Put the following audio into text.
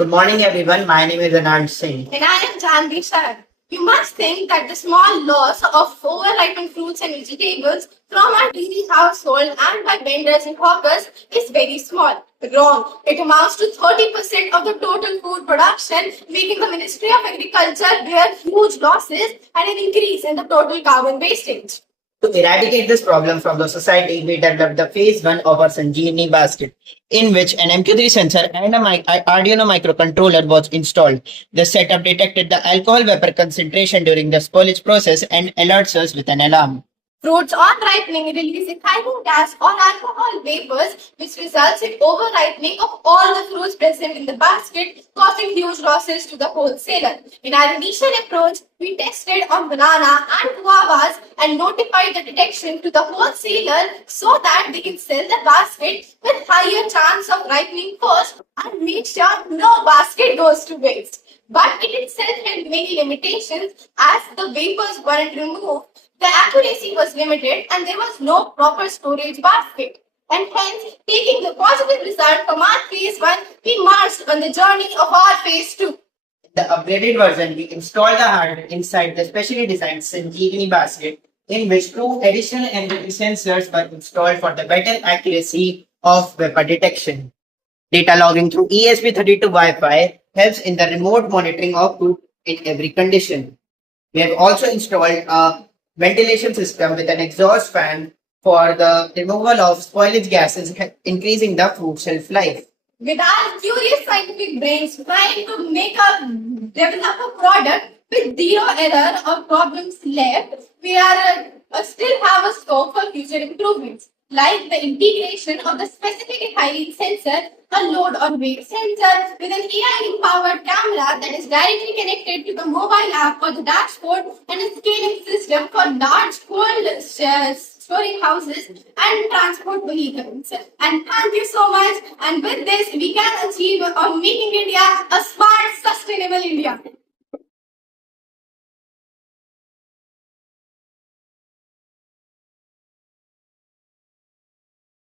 Good morning, everyone. My name is Anand Singh. And I am Janvi Shah. You must think that the small loss of overripened fruits and vegetables from our daily household and by vendors and hawkers is very small. Wrong. It amounts to 30% of the total food production, making the Ministry of Agriculture bear huge losses and an increase in the total carbon wastage. To eradicate this problem from the society, we developed the phase one of our Sanjeevani basket, in which an MQ3 sensor and a Arduino microcontroller was installed. The setup detected the alcohol vapor concentration during the spoilage process and alerts us with an alarm. Fruits on ripening release ethylene gas or alcohol vapors, which results in over-ripening of all the fruits present in the basket, causing huge losses to the wholesaler. In our initial approach, we tested on banana and guavas and notified the detection to the wholesaler so that they can sell the basket with higher chance of ripening first and make sure no basket goes to waste. But it itself had many limitations as the vapors weren't removed. The accuracy was limited and there was no proper storage basket. And hence, taking the positive result from our phase 1, we marched on the journey of our phase 2. The upgraded version, we installed the hardware inside the specially designed Sanjeevani basket, in which two additional MQ3 sensors were installed for the better accuracy of vapor detection. Data logging through ESP32 Wi-Fi helps in the remote monitoring of food in every condition. We have also installed a ventilation system with an exhaust fan for the removal of spoilage gases, increasing the food shelf life. With our curious scientific brains trying to develop a product with zero error or problems left, we are still have a scope for future improvements, like the integration of the specific ethylene sensor, a load or weight sensor with an AI-empowered camera that is directly connected to the mobile app or the dashboard, and a scaling system for large cold storing houses and transport vehicles. And thank you so much. And with this, we can achieve making India a smart, sustainable India.